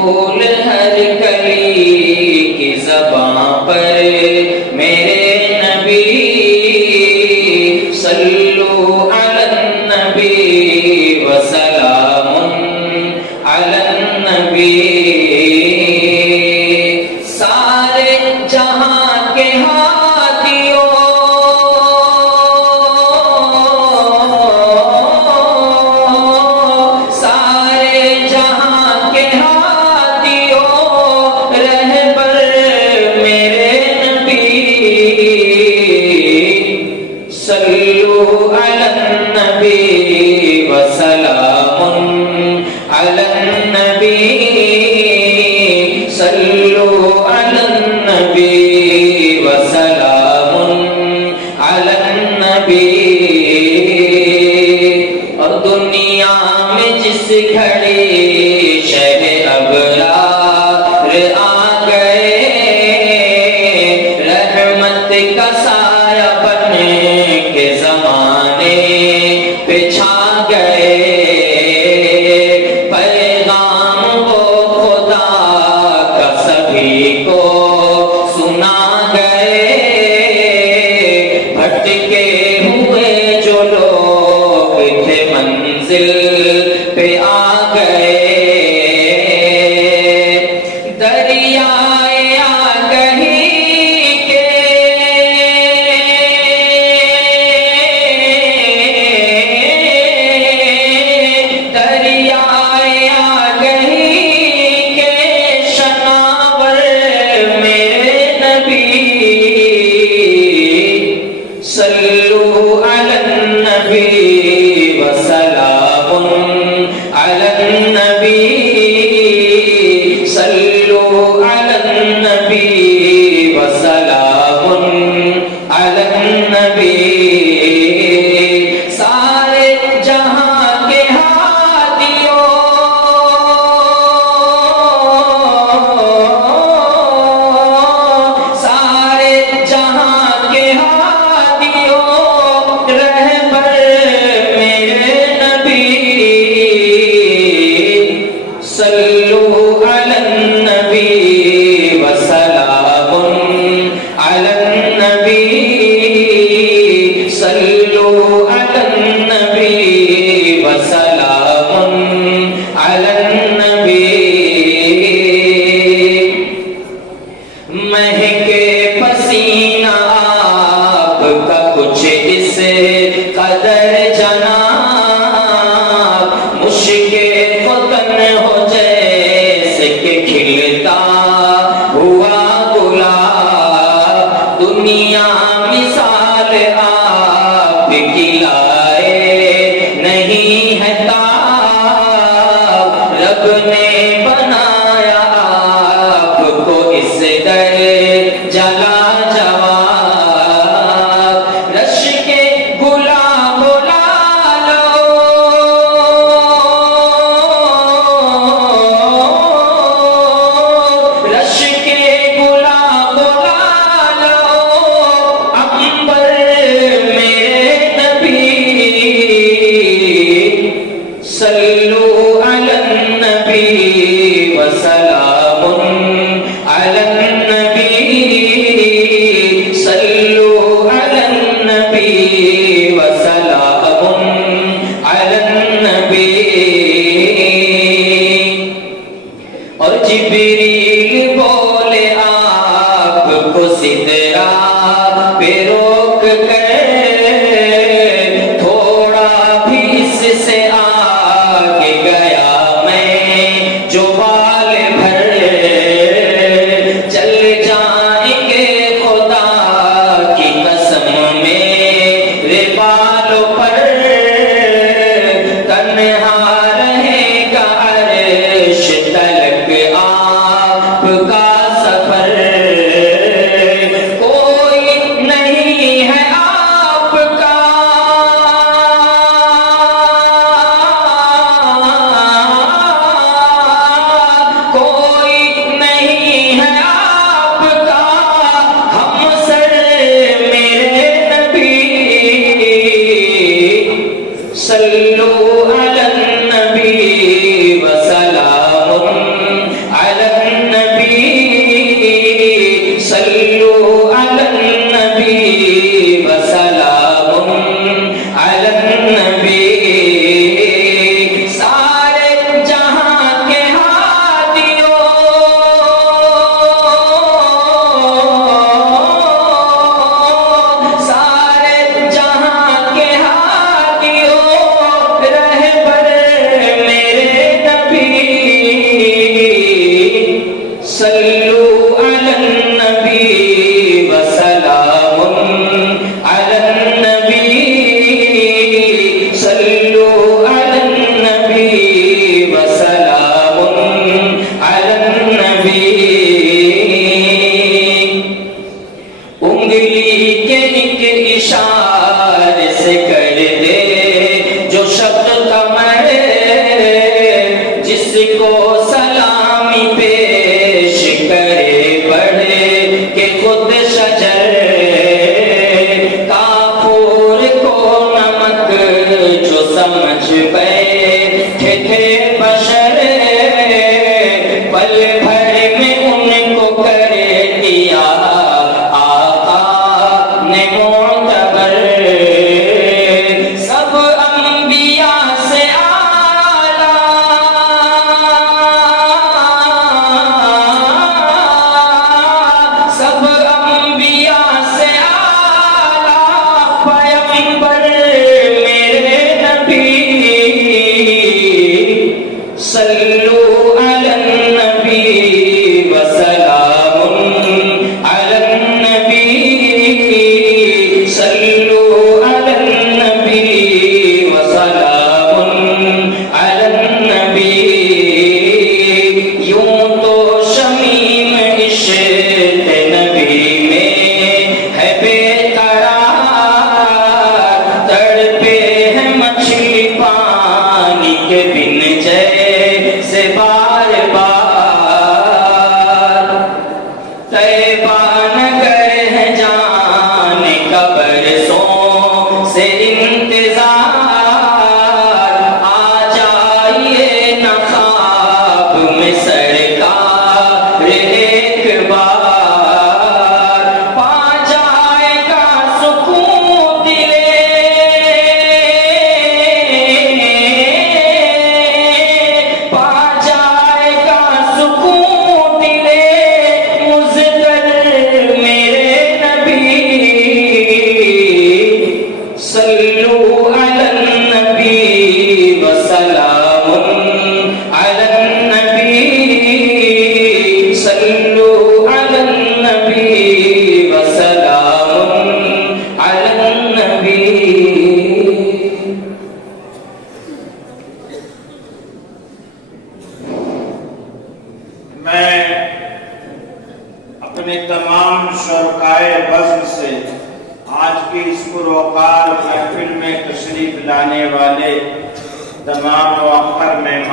پھول ہر کلی کی زباں پر میرے نبی صلو علی النبی وسلام علی النبی سارے جہاں کے ہادیوں صلو علی النبی وسلام علی النبی صلو علی النبی وسلام علی النبی اور دنیا میں جس گھڑی شہ ابرار آ گئے رحمت کا سایہ بنے کے زمانے پہ چھا گئے پیغام وہ خدا کا سبھی کو سنا گئے بھٹکے ہوئے جو لوگ تھے منزل پہ آ گئے دریائے آگہی صلو علی النبی وسلام علی النبی صلو علی النبی وسلام علی النبی سارے جہاں کے ہادیوں سارے جہاں کے صلو علی النبی وسلام علی النبی صلو علی النبی وسلام علی النبی مہکے پسینہ آپ کا کچھ اس قدر جناب مشکے فتن ہو جیسے کہ کھلتا ہوا گلاب دنیا مثال آپ کی لائے نہیں ہے تاب رب نے بنایا آپ کو اس در جلا صلو علی النبی وسلام علی النبی صلو علی النبی وسلام علی النبی اور جبریل بولے آپ کو سدرا پہ روک کر تھوڑا بھی اس سے آگے گیا میں جو بال بھر چل جائیں گے خدا کی قسم میرے بالوں پر تنہا رہے گا عرش تلک آپ کا سفر کوئی صلوا على النبي وسلام على النبی سارے جہاں کے ہادیوں سارے جہاں کے ہادیوں رہبر میرے نبی صلوا على النبي وسلام على النبي صلوا على النبي وسلام على النبي انگلی کے ایک اشارے سے کر دے جو شبد قمر جس کو سلامی پیش کرے بڑھے کہ خود شجر کافور کو نمک جو سمجھ بیٹھے تھے بشر پل بھر میں ان کو کر دیا آقا نے معتبر سب انبیاء سے سب انبیاء سے اعلیٰ پیغمبر میرے نبی صلوا علی النبی وسلام علی النبی صلوا علی النبی وسلام علی النبی یوں تو شمیم عشق نبی میں ہے بے قرار تڑپے ہیں مچھلی پانی کے بن جیسے بار بار طیبہ نگر ہے جانے کا برسوں سے انتظار آ جائیے نہ خواب میں سرکار ایک بار پا جائے گا سکون دلے پا جائے گا سکون دلے مزدر میرے نبی صلوا علی النبی وسلام علی النبی صلوا علی النبی وسلام علی النبی میں اپنے تمام شرکائے بزم سے آج کی اس پروقار محفل میں تشریف لانے والے تمام مؤخر مہمان